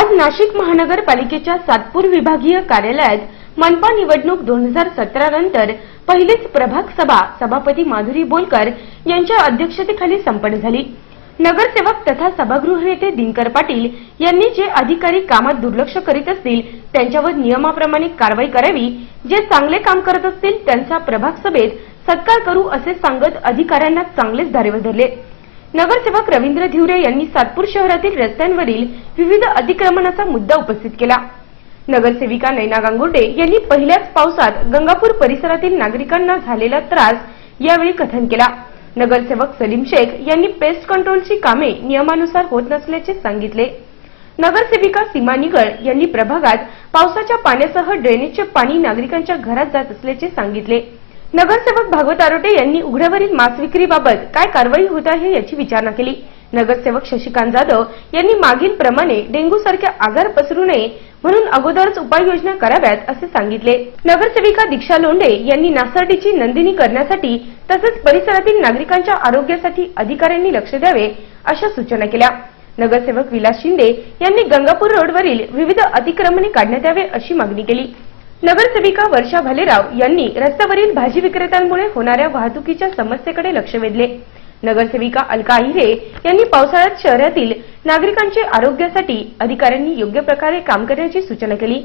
आज नाशिक महानगरपालिकेच्या सातपूर विभागीय कार्यालयात मनपा निवडणूक दोन हजार सतरा नंतर पहिलीच प्रभाग सभा सभापती माधुरी बोलकर यांच्या अध्यक्षतेखाली संपन्न झाली. नगरसेवक तथा सभागृह नेते दिनकर पाटील यांनी जे अधिकारी कामात दुर्लक्ष करीत असतील त्यांच्यावर नियमाप्रमाणे कारवाई करावी जे चांगले काम करत असतील त्यांचा प्रभाग सभेत सत्कार करू असे सांगत अधिकाऱ्यांना चांगलेच धारेवर धरले. नगरसेवक रवींद्र धिवरे यांनी सातपूर शहरातील रस्त्यांवरील विविध अतिक्रमणाचा मुद्दा उपस्थित केला. नगरसेविका नैना गांगुर्डे यांनी पहिल्याच पावसात गंगापूर परिसरातील नागरिकांना झालेला त्रास यावेळी कथन केला. नगरसेवक सलीम शेख यांनी पेस्ट कंट्रोलची कामे नियमानुसार होत नसल्याचे सांगितले. नगरसेविका सीमा निगळ यांनी प्रभागात पावसाच्या पाण्यासह ड्रेनेजचे पाणी नागरिकांच्या घरात जात असल्याचे सांगितले. नगरसेवक भागवत आरोटे यांनी उघड्यावरील मांस विक्रीबाबत काय कारवाई होत आहे याची विचारणा केली. नगरसेवक शशिकांत जाधव यांनी मागील प्रमाणे डेंग्यू सारखे आजार पसरू नये म्हणून अगोदरच उपाययोजना कराव्यात असे सांगितले. नगरसेविका दीक्षा लोंढे यांनी नासर्डीची नंदिनी करण्यासाठी तसेच परिसरातील नागरिकांच्या आरोग्यासाठी अधिकाऱ्यांनी लक्ष द्यावे अशा सूचना केल्या. नगरसेवक विलास शिंदे यांनी गंगापूर रोडवरील विविध अतिक्रमणे काढण्यात यावे अशी मागणी केली. नगरसेविका वर्षा भालेराव यांनी रस्त्यावरील भाजी विक्रेत्यांमुळे होणाऱ्या वाहतुकीच्या समस्येकडे लक्ष वेधले. नगरसेविका अलका अहिरे यांनी पावसाळ्यात शहरातील नागरिकांच्या आरोग्यासाठी अधिकाऱ्यांनी योग्य प्रकारे काम करण्याची सूचना केली.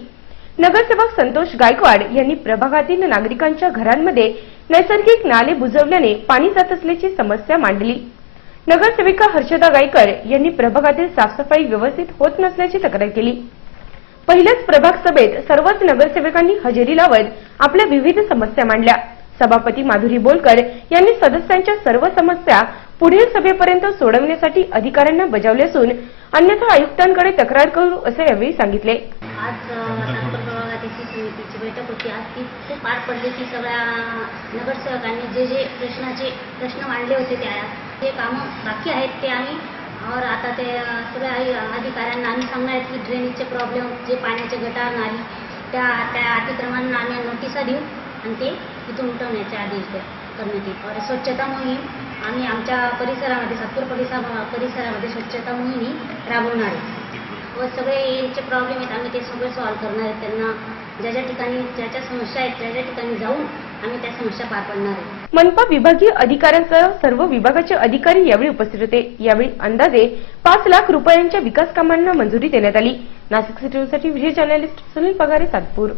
नगरसेवक संतोष गायकवाड यांनी प्रभागातील नागरिकांच्या घरांमध्ये नैसर्गिक नाले बुजवल्याने पाणी जात असल्याची समस्या मांडली. नगरसेविका हर्षदा गायकर यांनी प्रभागातील साफसफाई व्यवस्थित होत नसल्याची तक्रार केली. पहिल्याच प्रभाग सभेत सर्वच नगरसेवकांनी हजेरी लावत आपल्या विविध समस्या मांडल्या. सभापती माधुरी बोलकर यांनी सदस्यांच्या सर्व समस्या पुढील सभेपर्यंत सोडवण्यासाठी अधिकाऱ्यांना बजावले असून अन्यथा आयुक्तांकडे तक्रार करू असे यावेळी सांगितले. आज समितीची बैठक होती. आज ती पार पडली की सगळ्या नगरसेवकांनी जे जे प्रश्नाचे प्रश्न मांडले होते त्या जे कामं बाकी आहेत ते आम्ही और आता ते सगळ्या अधिकाऱ्यांना आम्ही सांगणार की ड्रेनेजचे प्रॉब्लेम जे पाण्याचे गटार नाही त्या त्या अतिक्रमणांना आम्ही नोटिसा देऊ आणि ते तिथून उठवण्याचे आदेश द्या करण्यात येईल और स्वच्छता मोहीम आम्ही आमच्या परिसरामध्ये सातपूर परिसर परिसरामध्ये स्वच्छता मोहिनी राबवणार आहे. व सगळे यांचे प्रॉब्लेम आहेत आम्ही ते सगळे सॉल्व्ह करणार आहेत त्यांना ज्या ज्या ठिकाणी ज्या समस्या आहेत त्या ज्या ठिकाणी जाऊन आम्ही त्या समस्या पार पाडणार आहे. मनपा विभागीय अधिकाऱ्यांसह सर्व विभागाचे अधिकारी यावेळी उपस्थित होते. यावेळी अंदाजे पाच लाख रुपयांच्या विकास कामांना मंजुरी देण्यात आली. नाशिक सिटीसाठी व्हिडिओ जर्नलिस्ट सुनील पगारे सातपूर.